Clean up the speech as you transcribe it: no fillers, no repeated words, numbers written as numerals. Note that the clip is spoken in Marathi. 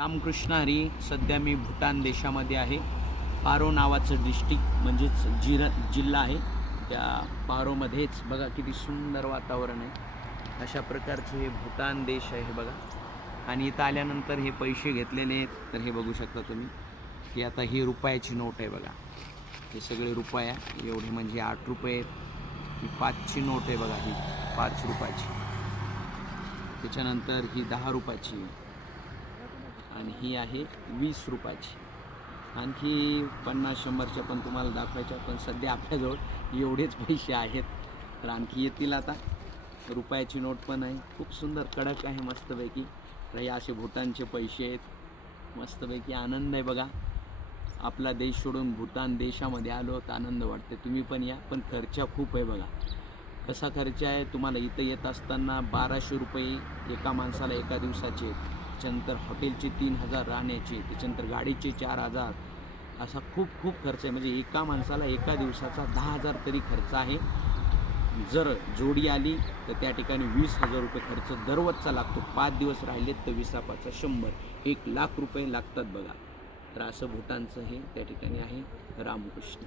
रामकृष्ण हरी. सध्या मी भूटान देशामध्ये आहे. पारो नावाचं डिस्ट्रिक्ट म्हणजेच जिल्हा आहे. त्या पारोमध्येच बघा किती सुंदर वातावरण आहे. अशा प्रकारचे हे भूटान देश आहे बघा. आणि इथं आल्यानंतर हे पैसे घेतलेले आहेत तर हे बघू शकता तुम्ही की आता ही रुपयाची नोट आहे बघा. हे सगळे रुपया एवढे म्हणजे 8 रुपये ही 5ची नोट आहे बघा. ही 5 रुपयाची. त्याच्यानंतर ही 10 रुपयाची आणि ही आहे 20 रुपयाची. आणखी 50-100च्या पण तुम्हाला दाखवायच्या, पण सध्या आपल्याजवळ एवढेच पैसे आहेत. तर आणखी येतील आता. रुपयाची नोट पण आहे, खूप सुंदर कडक आहे मस्तपैकी. तर हे असे भूटानचे पैसे आहेत. मस्तपैकी आनंद आहे बघा. आपला देश सोडून भूटान देशामध्ये आलो तर आनंद वाटते. तुम्ही पण या, पण खर्च खूप आहे बघा. कसा खर्च आहे तुम्हाला इथं येत असताना 1200 रुपये एका माणसाला एका दिवसाचे आहेत. त्याच्यानंतर हॉटेलचे 3000 राहण्याचे, त्याच्यानंतर गाडीचे 4000, असा खूप खर्च आहे. म्हणजे एका माणसाला एका दिवसाचा 10,000 तरी खर्च आहे. जर जोडी आली तर त्या ठिकाणी 20,000 रुपये खर्च दररोजचा लागतो. 5 दिवस राहिलेत तर 20,000 100, 1 लाख रुपये लागतात बघा. तर असं भूटानचं हे त्या ठिकाणी आहे. रामकृष्ण.